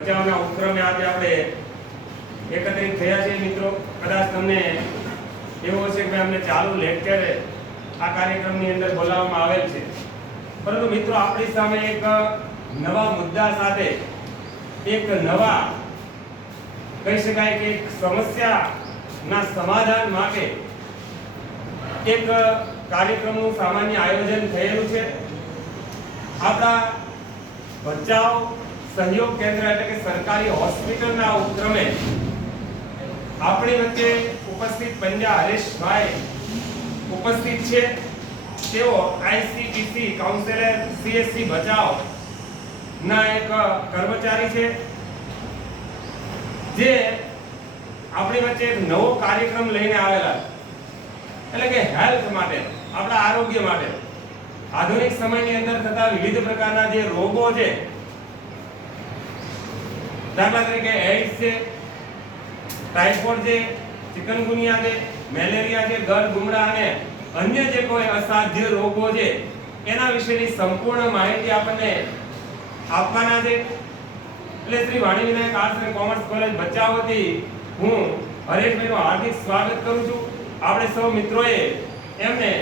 બચાવના ઉપક્રમે આજે આપણે એકત્રિત થયા છીએ મિત્રો. કદાચ તમને એવું હશે કે અમને ચાલુ લેક્ચર આ કાર્યક્રમની અંદર બોલાવવામાં આવેલ છે, પરંતુ મિત્રો આપણી સામે એક નવા મુદ્દા સાથે એક નવા કહી શકાય કે એક સમસ્યાના સમાધાન માટે એક કાર્યક્રમનું સામાન્ય આયોજન થયેલું છે. આપણા બચાવ સહયોગ કેન્દ્ર એટલે કે સરકારી હોસ્પિટલના ઉપક્રમે આપણી વચ્ચે ઉપસ્થિત પંડ્યા હરેશભાઈ ઉપસ્થિત છે. તેઓ આઈસીટીસી કાઉન્સિલર સીએસસી બચાવ ના એક કર્મચારી છે, જે આપણી વચ્ચે એક નવો કાર્યક્રમ લઈને આવેલા, એટલે કે હેલ્થ માટે, આપણા આરોગ્ય માટે. આધુનિક સમયની અંદર થતા વિવિધ પ્રકારના જે રોગો છે, દાખલા તરીકે એઇડ્સ છે, ટાઇફોઇડ છે, ચિકનગુનિયા છે, મેલેરિયા છે, ગળગુમડા અને અન્ય જે કોઈ અસાધ્ય રોગો છે એના વિશેની સંપૂર્ણ માહિતી આપણને આપવાના છે. એટલે શ્રી વાણી વિનાયક આર્ટ્સ અને કોમર્સ કોલેજ ભચાઉ વતી હું હરેશભાઈનું હાર્દિક સ્વાગત કરું છું. આપણે સૌ મિત્રોએ એમને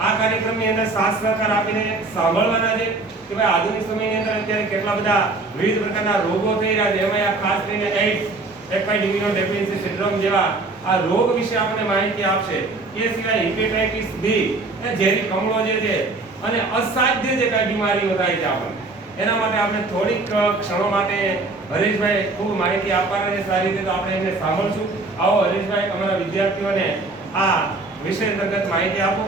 આ કાર્યક્રમની અંદર સાથ સહકાર આપીને સાંભળવાના છે કે ભાઈ આધુનિક સમયની અંદર અત્યારે કેટલા બધા વિવિધ પ્રકારના રોગો થઈ રહ્યા છે. એમાં આ ખાસ કરીને એઇડ્સ, એક્વાયર્ડ ઇમ્યુનોડેફિશિયન્સી સિન્ડ્રોમ જેવા આ રોગ વિશે આપણને માહિતી આપશે. એ સિવાય હેપેટાઇટિસ બી, એ ઝેરી કમળો જે છે અને અસાધ્ય જે કાંઈ બીમારીઓ થાય છે આપણને, એના માટે આપણે થોડીક ક્ષણો માટે હરેશભાઈ ખૂબ માહિતી આપવાના છે. સારી રીતે તો આપણે એમને સાંભળશું. આવો હરેશભાઈ, અમારા વિદ્યાર્થીઓને આ વિષય અંતર્ગત માહિતી આપો.